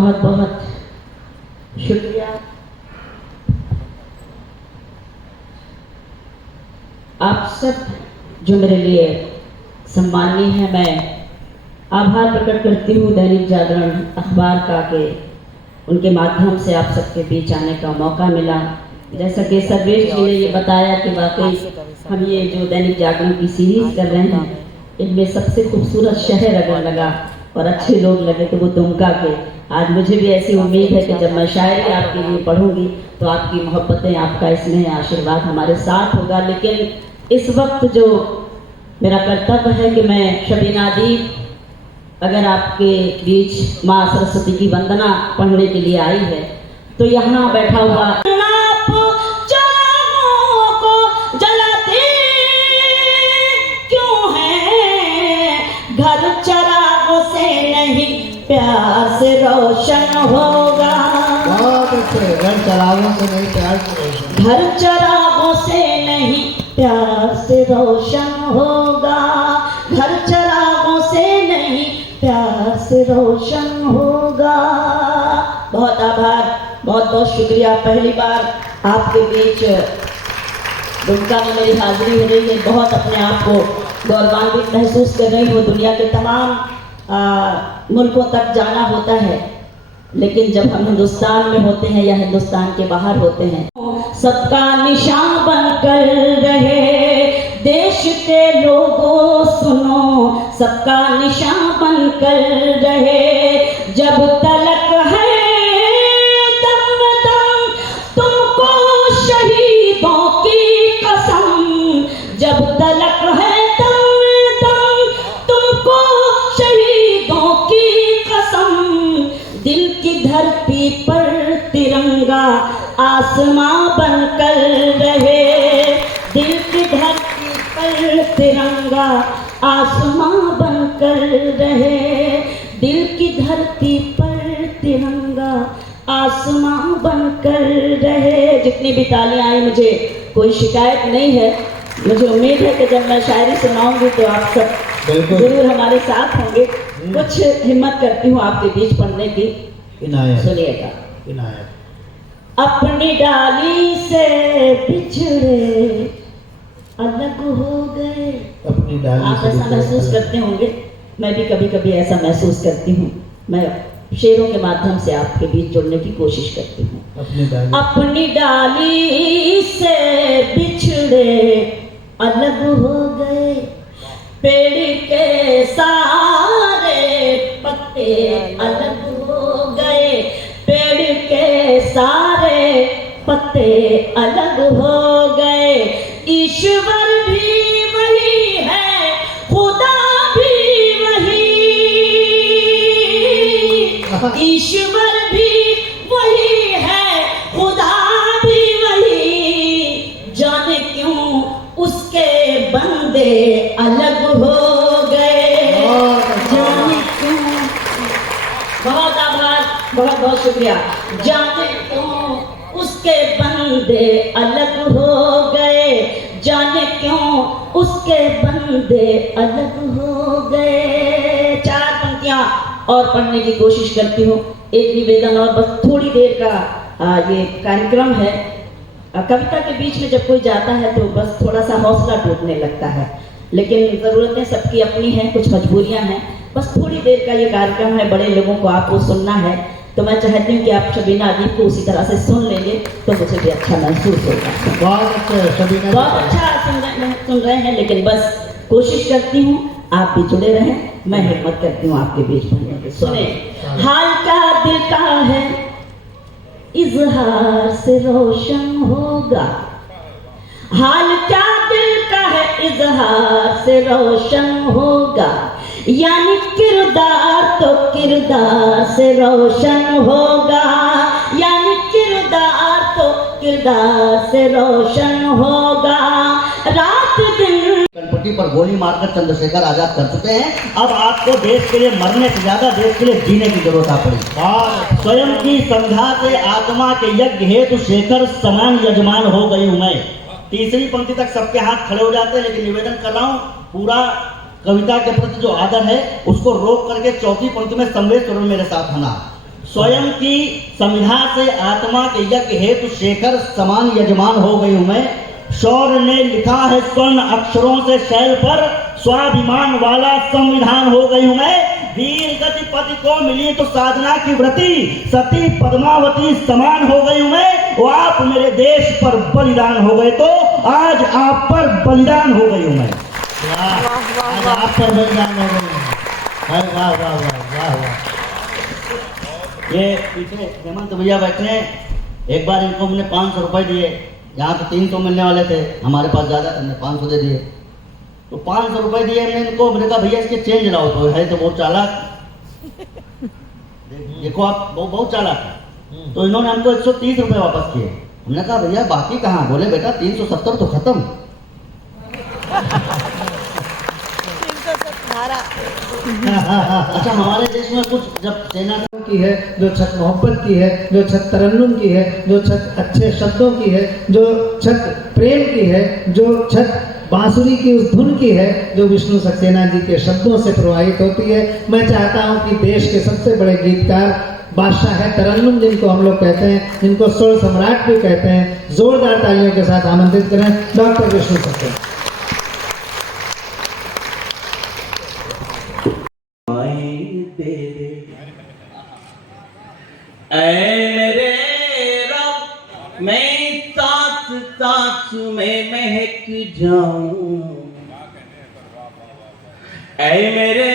बहुत बहुत शुक्रिया। आप सब जो मेरे लिए सम्मानीय है, मैं आभार प्रकट करती हूँ दैनिक जागरण अखबार का के उनके माध्यम से आप सबके बीच आने का मौका मिला। जैसा कि सर्वेश जी ने ये बताया कि वाकई हम ये जो दैनिक जागरण की सीरीज कर रहे हैं, इनमें सबसे खूबसूरत शहर अगर लगा और अच्छे लोग लगे तो वो दुमका के। आज मुझे भी ऐसी उम्मीद है कि जब मैं शायरी आपके लिए पढ़ूंगी तो आपकी मोहब्बतें, आपका स्नेह, आशीर्वाद हमारे साथ होगा। लेकिन इस वक्त जो मेरा कर्तव्य है कि मैं शबीना अदीब अगर आपके बीच माँ सरस्वती की वंदना पढ़ने के लिए आई है तो यहाँ बैठा हुआ घर चरागों से नहीं प्यार से रोशन होगा। बहुत अच्छे। घर चरागों से नहीं प्यार से रोशन, घर चरागों से नहीं प्यार से रोशन होगा। घर चरागों से नहीं प्यार से रोशन होगा। बहुत आभार, बहुत बहुत शुक्रिया। पहली बार आपके बीच दुमका में मेरी हाजिरी हो रही है। बहुत अपने आप को गौरवान्वित महसूस कर रही हूँ। दुनिया के तमाम मुल्कों तक जाना होता है, लेकिन जब हम हिंदुस्तान में होते हैं या हिंदुस्तान के बाहर होते हैं, सबका निशान बनकर रहे देश के लोगों सुनो, सबका निशान बनकर रहे। जब तलक है दम दम तुमको शहीदों की कसम, जब तलक है धरती पर तिरंगा आसमां बनकर रहे। दिल की धरती पर तिरंगा आसमां बनकर रहे। दिल की धरती पर तिरंगा आसमां बनकर रहे। जितनी भी तालियां आई, मुझे कोई शिकायत नहीं है। मुझे उम्मीद है कि जब मैं शायरी सुनाऊंगी तो आप सब जरूर हमारे साथ होंगे। कुछ हिम्मत करती हूँ आपके बीच पढ़ने की। सुनिएगा। अपनी डाली से बिछड़े अलग हो गए। अपनी डाली आप ऐसा महसूस करते होंगे, मैं भी कभी कभी ऐसा महसूस करती हूँ। मैं शेरों के माध्यम से आपके बीच जुड़ने की कोशिश करती हूँ। अपनी डाली से बिछड़े अलग हो गए, पेड़ के सारे पत्ते अलग हो गए, पेड़ के सारे पत्ते अलग हो गए। ईश्वर भी वही है, खुदा भी वही, ईश्वर भी वही है, खुदा भी वही। जाने क्यों उसके बंदे अलग हो गए, जाने क्यों। बहुत आभार, बहुत बहुत शुक्रिया। जाने क्यों उसके बंदे अलग हो गए, जाने क्यों उसके बंदे अलग हो गए। 4 पंक्तियां और पढ़ने की कोशिश करती हूँ। एक निवेदन और, बस थोड़ी देर का ये कार्यक्रम है। कविता के बीच में जब कोई जाता है तो बस थोड़ा सा हौसला टूटने लगता है, लेकिन ज़रूरतें सबकी अपनी हैं, कुछ मजबूरियां हैं। बस थोड़ी देर का ये कार्यक्रम है, बड़े लोगों को आपको सुनना है, तो मैं चाहती हूँ कि आप शबीना अदीब को उसी तरह से सुन लेंगे तो मुझे भी अच्छा महसूस होगा। बहुत अच्छा शबीना, बहुत अच्छा सुन रहे हैं, लेकिन बस कोशिश करती हूँ आप भी जुड़े रहें। मैं हिम्मत करती हूँ आपके बीच बनने की। सुने। हाल का दिल का है इजहार से रोशन होगा, हाल क्या दिल का है इजहार से रोशन होगा। यानी किरदार तो किरदार से रोशन होगा, यानी किरदार तो किरदार से रोशन होगा। रात दिन गणपति पर गोली मारकर चंद्रशेखर आजाद कर चुके हैं। अब आपको देश के लिए मरने से ज्यादा देश के लिए जीने की जरूरत आ पड़ी। स्वयं की संध्या से आत्मा के यज्ञ हेतु शेखर समान यजमान हो गई हूं मैं। तीसरी पंक्ति तक सबके हाथ खड़े हो जाते हैं, लेकिन निवेदन कर रहा हूँ पूरा कविता के प्रति जो आदर है उसको रोक करके चौथी पंक्ति में संवेद स्वरूप मेरे साथ होना। स्वयं की संविधा से आत्मा के यज्ञ हेतु शेखर समान यजमान हो गई हूं मैं। शौर्य ने लिखा है स्वर्ण अक्षरों से शैल पर, स्वाभिमान वाला संविधान हो गई हूं मैं। वीर गति पति को मिली तो साधना की व्रति, सती पद्मावती समान हो गई हूं मैं। वो आप मेरे देश पर बलिदान हो गए तो आज आप पर बलिदान हो गई हूं मैं। आज आप पर बलिदान हो गए हैं। वाह वाह वाह वाह वाह। ये पीछे हेमंत भैया बैठे हैं, एक बार इनको हमने 500 रुपए दिए, यहाँ तो 300 मिलने वाले थे, हमारे पास ज़्यादा थे, हमने 500 दे दिए। तो 500 रुपए दिए हमने इनको, मैंने कहा भैया इसके चेंज लाओ, तो है तो बहुत चालाक, देखो आप बहुत चालाक है। तो इन्होंने हमको 130 रुपए वापस किए। हमने कहा भैया बाकी कहाँ? बोले बेटा 370 तो खत्म। अच्छा, हमारे देश में कुछ जब सेना की है, जो छत मोहब्बत की है, जो छत तरन्नुम की है, जो छत अच्छे शब्दों की है, जो छत प्रेम की है, जो छत बांसुरी की उस धुन की है जो विष्णु सक्सेना जी के शब्दों से प्रवाहित होती है। मैं चाहता हूं कि देश के सबसे बड़े गीतकार बादशाह है तरन्नुम, जिनको हम लोग कहते हैं, जिनको स्वर सम्राट भी कहते हैं, जोरदार तालियों के साथ आमंत्रित करें डॉक्टर विष्णु सक्सेना। मेरे रब मैं सांस सांस में महक जाऊं, ऐ मेरे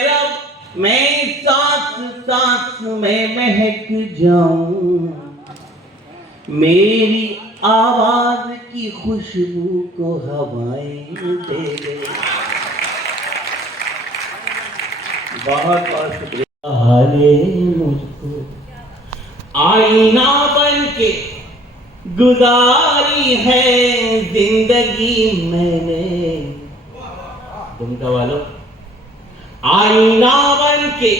रब मैं सांस सांस में महक जाऊं, मेरी आवाज की खुशबू को हवाएं दे दे। बहुत बहुत शुक्रिया। हाले मुझको आईना बन के गुजारी है जिंदगी मैंने, तुमका वालों आईना बन के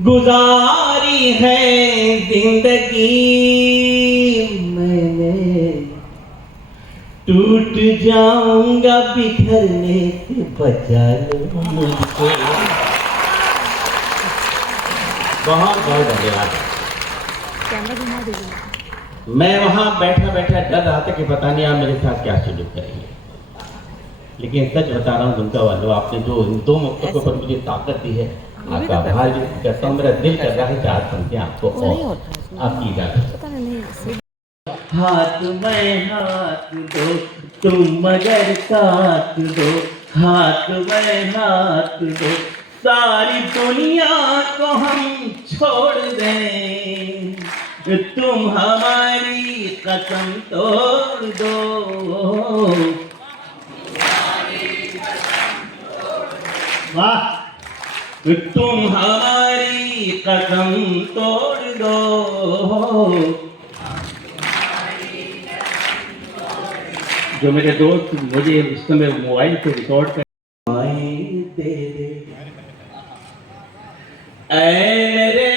गुजारी है जिंदगी मैंने, टूट जाऊंगा बिखरने से बचा लो मुझको। बहुत बहुत धन्यवाद। मैं वहां बैठा बैठा डर रहा था कि पता नहीं आप मेरे साथ क्या सलूक करेंगे, लेकिन सच बता रहा हूँ दुमका वालों, आपने जो इन दो मौकों के ऊपर मुझे ताकत दी है, आपका आभार व्यक्त करता हूँ। मेरा दिल कर रहा है कि आज समझे आपको और आपकी इजाजत। हाथ में हाथ दो तुम मगर साथ दो, हाथ में हाथ दो सारी दुनिया को हम छोड़ दें, तुम हमारी कसम तोड़ दो। वाह, तुम हमारी कसम तोड़ दो। जो मेरे दोस्त मुझे इस समय मोबाइल से रिकॉर्ड कर दे दे, मेरे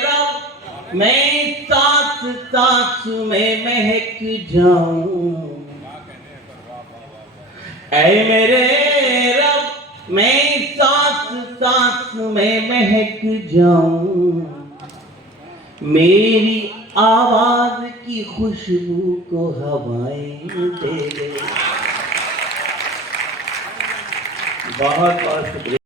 रब मैं सांस सांस में महक जाऊं, ऐ मेरे रब मैं सांस सांस में महक जाऊं, मेरी आवाज की खुशबू को हवाएं दे दे। बहुत बहुत शुक्रिया।